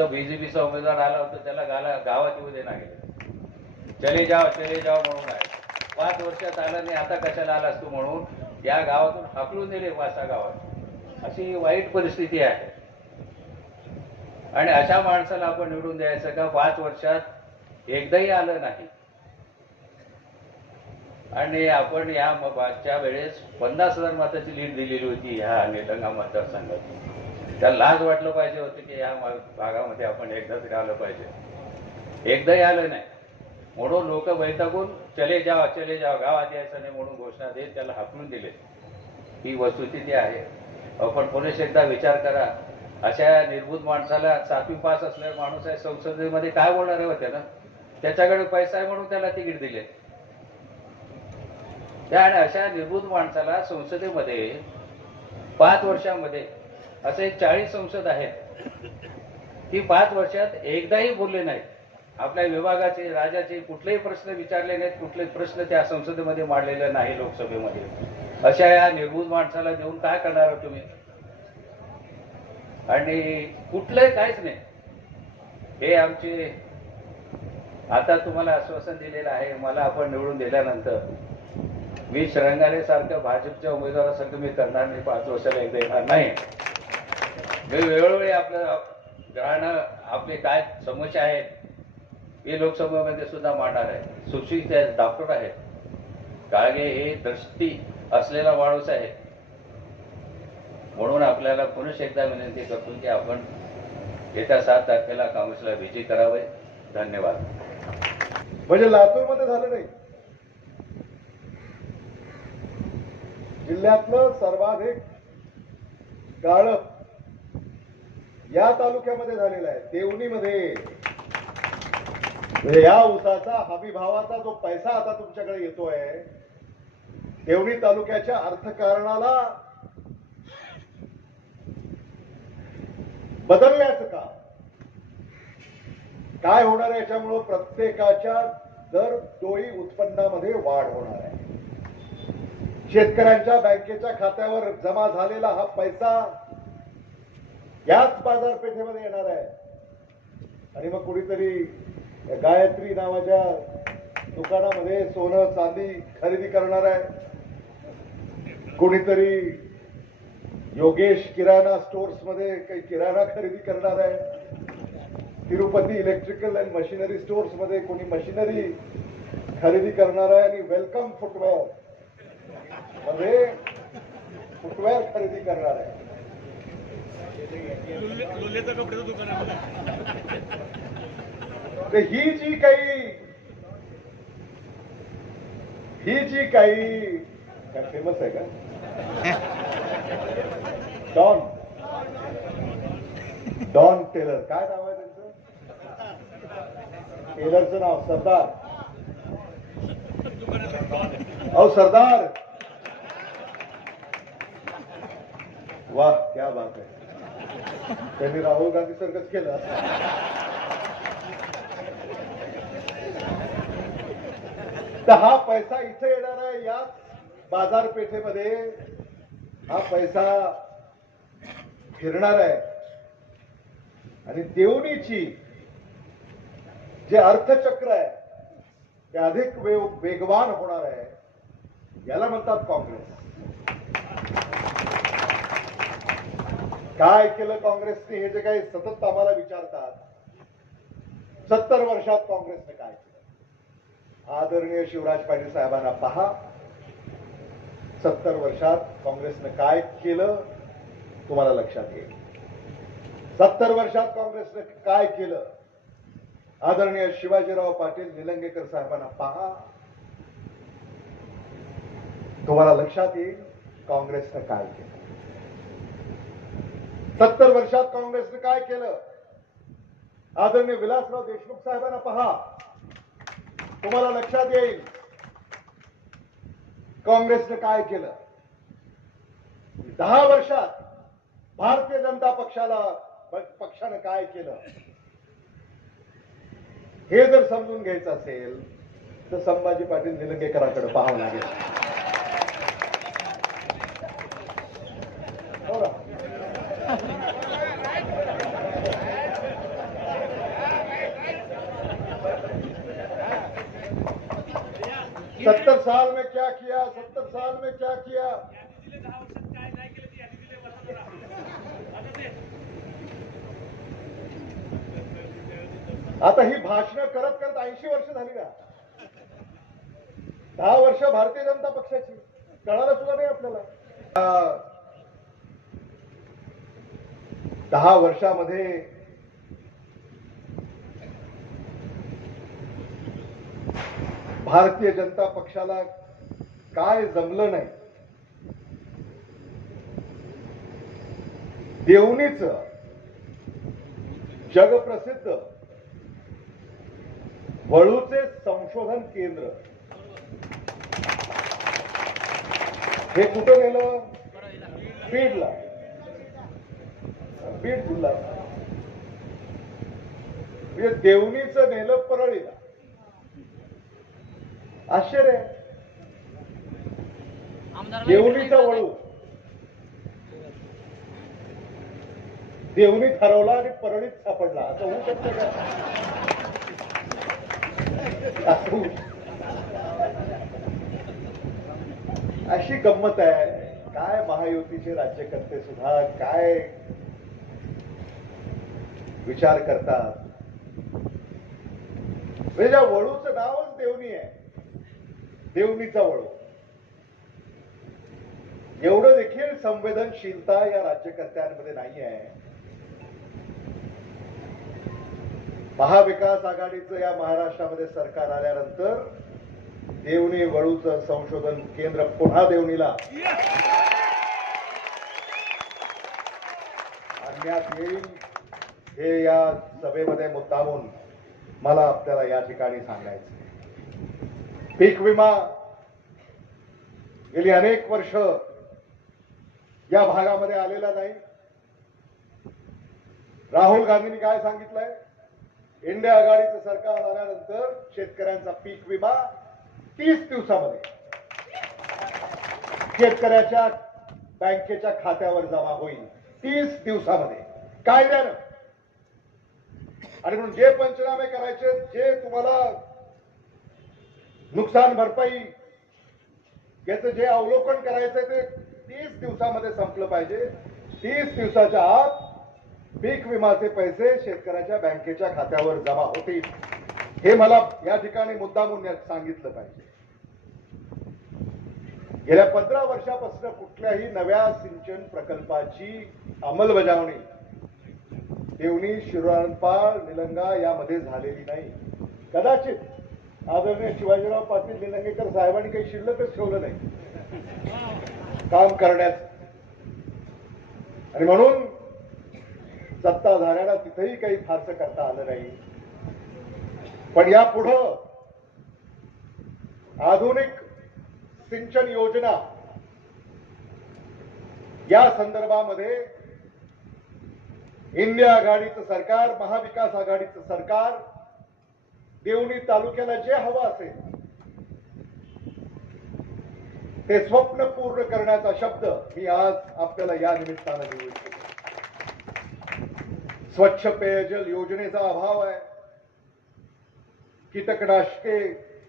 ओबीसीचा बीजेपीचा उमेदवार आला होता त्याला गाला गावात येऊ देणार गेले चले जाव चले जाव म्हणून आहे. पाच वर्षात आला नाही आता कशाला आलास तू म्हणून? या गावातून हाकलून दिले वासा गावात. अशी वाईट परिस्थिती आहे. आणि अशा माणसाला आपण निवडून द्यायचं का? पाच वर्षात एकदाही आलं नाही. आणि आपण या मागच्या वेळेस पन्नास हजार मताची लीड दिलेली होती ह्या निलंगा मतदारसंघातून. त्याला लाज वाटलं पाहिजे होतं की या भागामध्ये आपण एकदाच राहिलं आलं पाहिजे. एकदाही आलं नाही. म्हणून लोक बैठकून चले जाव चले जाव गावात यायचं नाही म्हणून घोषणा देत त्याला हाकलून दिले. ही वस्तुस्थिती आहे. आपण पुन्हा एकदा विचार करा. अशा निर्भूत माणसाला सातवी पास असलेला माणूस आहे संसदेमध्ये काय बोलणार होते ना त्याच्याकडे पैसा आहे म्हणून त्याला तिकीट दिले. त्या आणि अशा निर्भूत माणसाला संसदेमध्ये पाच वर्षामध्ये असे चाळीस संसद आहेत. ती पाच वर्षात एकदाही बोलले नाहीत. आपल्या विभागाचे राजाचे कुठलेही प्रश्न विचारले नाहीत कुठले प्रश्न त्या संसदेमध्ये मांडलेले नाही लोकसभेमध्ये. अशा या निर्भूत माणसाला देऊन काय करणार हो तुम्ही? आणि कुठलंही काहीच नाही. हे आमचे आता तुम्हाला आश्वासन दिलेलं आहे मला आपण निवडून दिल्यानंतर. मी श्रंगारे सारखं भाजपच्या उमेदवारासारखं मी करणार नाही पाच वर्षाला एकदा येणार नाही. वेळोवेळी आपलं ग्रहण आपले काय समस्या आहेत हे लोकसभेमध्ये सुद्धा मांडणार आहे सुशिक्षित आहेत डॉक्टर आहेत. काळगे हे दृष्टी असलेला माणूस आहे. म्हणून आपल्याला पुन्हा एकदा विनंती करतो की आपण येत्या सात तारखेला काँग्रेसला विजय करावे. धन्यवाद. म्हणजे लातूरमध्ये झालं नाही. जिल्ह्यातलं सर्वाधिक गाळप या तालुक्यामध्ये झालेला आहे देवणीमध्ये. म्हणजे या ऊसाचा हमीभावाचा जो पैसा आता तुमच्याकडे येतोय देवणी तालुक्याच्या अर्थकारणाला बदलण्याचं का काय होणार आहे याच्यामुळं प्रत्येकाच्या दर डोळी उत्पन्नामध्ये वाढ होणार आहे. शेतकऱ्यांच्या बँकेच्या खात्यावर जमा झालेला हा पैसा याच बाजारपेठेमध्ये येणार आहे. आणि मग कुणीतरी गायत्री नावाच्या दुकानामध्ये सोनं चांदी खरेदी करणार आहे. कोणीतरी योगेश किराणा स्टोर्समध्ये काही किराणा खरेदी करणार आहे. तिरुपती इलेक्ट्रिकल अँड मशिनरी स्टोर्समध्ये कोणी मशिनरी खरेदी करणार आहे आणि वेलकम फुटवेअरमध्ये फुटवेअर खरेदी करणार आहे. तर ही जी काही ही जी काही काय फेमस आहे का? डॉन डॉन टेलर काय नाव आहे त्यांचं? टेलरचं नाव सरदार. अहो सरदार. वाह क्या बात आहे. त्यांनी राहुल गांधी सारखंच केलं. तर हा पैसा इथे येणार आहे या बाजारपेठेमध्ये. हा पैसा फिरणार आहे. आणि देवणीची जे अर्थचक्र आहे ते अधिक वेगवान होणार आहे. याला म्हणतात काँग्रेस. काय केलं काँग्रेसने? हे जे काही सतत आम्हाला विचारतात सत्तर वर्षात काँग्रेसने काय केलं? आदरणीय शिवराज पाटील साहेबांना पहा सत्तर वर्षात काँग्रेसनं काय केलं? तुम्हाला लक्षात येईल. सत्तर वर्षात काँग्रेसनं काय केलं? आदरणीय शिवाजीराव पाटील निलंगेकर साहेबांना पहा. तुम्हाला लक्षात येईल काँग्रेसनं काय केलं? सत्तर वर्षात काँग्रेसनं काय केलं? आदरणीय विलासराव देशमुख साहेबांना पहा. तुम्हाला लक्षात येईल. काँग्रेसनं काय केलं? दहा वर्षात भारतीय जनता पक्षाला पक्षानं काय केलं? हे जर समजून घ्यायचं असेल तर संभाजी पाटील निलंगेकरांकडे पाहावं लागेल हो ना? सत्तर साल में क्या किया सत्तर साल में क्या किया? आता ही भाषण करत करत ऐंशी वर्ष झाली ना. दहा वर्ष भारतीय जनता पक्षाची. कळालं सुद्धा नाही आपल्याला. दहा वर्षामध्ये भारतीय जनता पक्षाला काय जमलं नाही? देवणीच जगप्रसिद्ध वळूचे संशोधन केंद्र. हे कुठं गेलं? बीडला. बीड जिल्हा म्हणजे देवणीचं नेलं परळीला. आश्चर्य. देवणीचा वळू. देवणीत हरवला आणि परळीत सापडला. असं होऊ शकतं का? अशी गंमत आहे. काय महायुतीचे राज्यकर्ते सुद्धा काय विचार करतात? म्हणजे वळूचं नावच देवणी आहे. देवणीचा वळू एवढं देखील संवेदनशीलता या राज्यकर्त्यांमध्ये नाही आहे महाविकास आघाडीचं या महाराष्ट्रामध्ये सरकार आल्यानंतर देवणी वळूचं संशोधन केंद्र पुन्हा देवणीला. आणण्यात येईल हे या सभेमध्ये मुद्दामून मला आपल्याला या ठिकाणी सांगायचं पीक विमा गेली अनेक वर्ष या भागामध्ये आलेला नाही. राहुल गांधींनी काय सांगितलंय? इंडिया आघाडीचं सरकार आल्यानंतर शेतकऱ्यांचा पीक विमा तीस दिवसामध्ये शेतकऱ्याच्या बँकेच्या खात्यावर जमा होईल. तीस दिवसामध्ये. कायद्यानं. आणि म्हणून जे पंचनामे करायचे जे तुम्हाला नुकसान भरपाई याचं जे अवलोकन करायचंय ते तीस दिवसामध्ये संपलं पाहिजे. तीस दिवसाच्या आत पीक विमाचे पैसे शेतकऱ्याच्या बँकेच्या खात्यावर जमा होतील. हे मला या ठिकाणी मुद्दामून सांगितलं पाहिजे. गेल्या पंधरा वर्षापासून कुठल्याही नव्या सिंचन प्रकल्पाची अंमलबजावणी देवणी शिवरानपाळ निलंगा यामध्ये झालेली नाही. कदाचित आदरणीय शिवाजीराव पाटील निलंगेकर साहेबांनी काही शिल्लकच ठेवलं नाही. काम करण्यास आणि म्हणून सत्ताधाऱ्यांना तिथेही काही फारसं करता आलं नाही. पण या पुढं आधुनिक सिंचन योजना या संदर्भामध्ये इंडिया आघाडीचं सरकार महाविकास आघाडीचं सरकार देवणी तालुक्याला जे हवं असेल ते स्वप्न पूर्ण करण्याचा शब्द मी आज आपल्याला या निमित्तानं देऊ इच्छितो. स्वच्छ पेयजल योजनेचा अभाव आहे. कीटकनाशके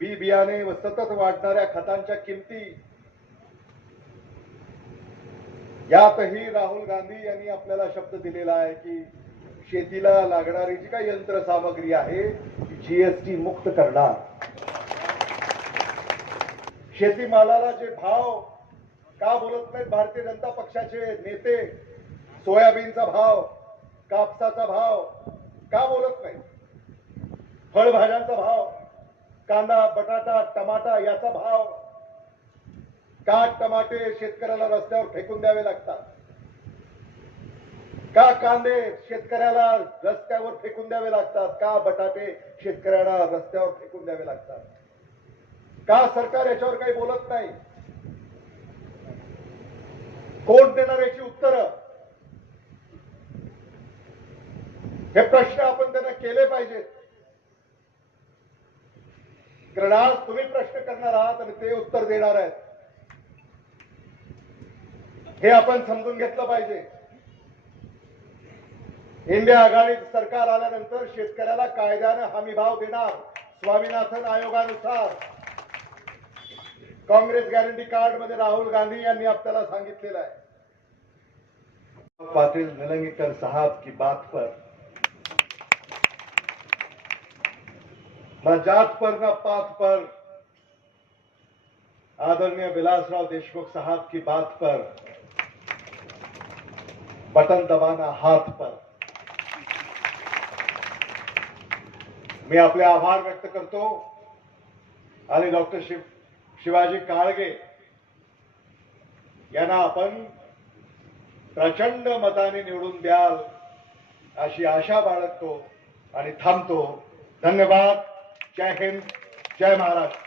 बी बियाणे व सतत वाढणाऱ्या खतांच्या किमती. यातही राहुल गांधी यांनी आपल्याला शब्द दिलेला आहे की शेतीला लागणारी जी काही यंत्रसामग्री आहे ती जीएसटी मुक्त करणार. शेतीमालाला जे भाव का बोलत नाहीत भारतीय जनता पक्षाचे नेते? सोयाबीनचा भाव कापसाचा भाव का बोलत नाही फळभाज्यांचा भाव कांदा बटाटा टमाटा याचा भाव का टमाटे शेतकऱ्याला रस्त्यावर फेकून द्यावे लागतात? का कांदे शेतकऱ्याला रस्त्यावर फेकून द्यावे लागतात? का बटाटे शेतकऱ्याला रस्त्यावर फेकून द्यावे लागतात? का सरकार याच्यावर काही बोलत नाही? कोण देणार याची उत्तरं? हे प्रश्न आपण त्यांना केले पाहिजेत. कारण आज तुम्ही प्रश्न करणार आहात आणि ते उत्तर देणार आहेत. हे आपण समजून घेतलं पाहिजे. इंडिया आघाडीत सरकार आल्यानंतर शेतकऱ्याला कायद्यानं हमी भाव देणार स्वामीनाथन आयोगानुसार. काँग्रेस गॅरंटी कार्डमध्ये राहुल गांधी यांनी आपल्याला सांगितलेलं आहे. पाटील निलंगीकर साहब की बात पर. ना जात पर ना पात पर. आदरणीय विलासराव देशमुख साहब की बात पर. बटन दबाना हाथ पर. मी आपले आभार व्यक्त करतो. आणि डॉक्टर शिव शिवाजी काळगे यांना आपण प्रचंड मताने निवडून द्याल अशी आशा बाळगतो आणि थांबतो. धन्यवाद. जय हिंद. जय महाराष्ट्र.